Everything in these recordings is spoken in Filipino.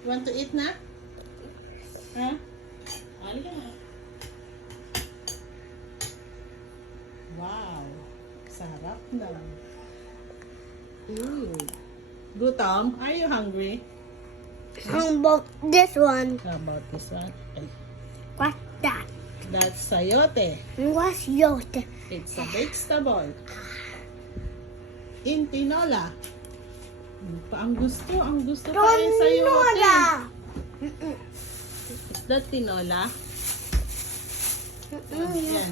You want to eat na? Ha? Halika na. Wow. Sarap na. Ooh. Gutom, are you hungry? How about this one? How about this one? Ay, What's that? that's sayote. What's yours? It's a vegetable. In tinola. Ang gusto pa ay sayote. Tinola. Is that tinola? Yan.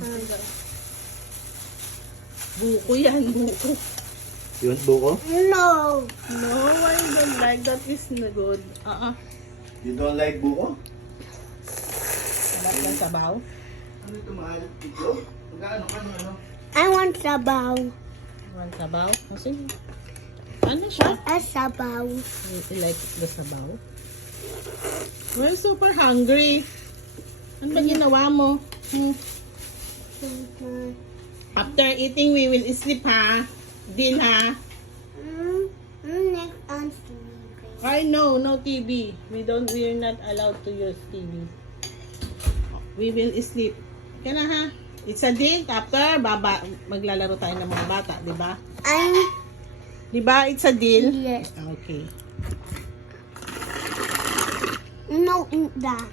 Buko yan, buko. You want buko? No. No, I don't like that. Is no good. You don't like buko? Sarap ng sabaw. Ano ito mahal? Ito? Magkano ka ng ano? I want sabaw. Want sabaw? O sige. Ano siya? A sabaw. You like the sabaw? We're super hungry. Ano ba ginawa mo? After eating, we will sleep, ha? Deal, ha? Next on TV. I know, no TV. We're not allowed to use TV. We will sleep. Kaya na, ha? It's a deal. After, maglalaro tayo ng mga bata, di ba? Di ba? It's a deal? Yes. Okay. No, eat that.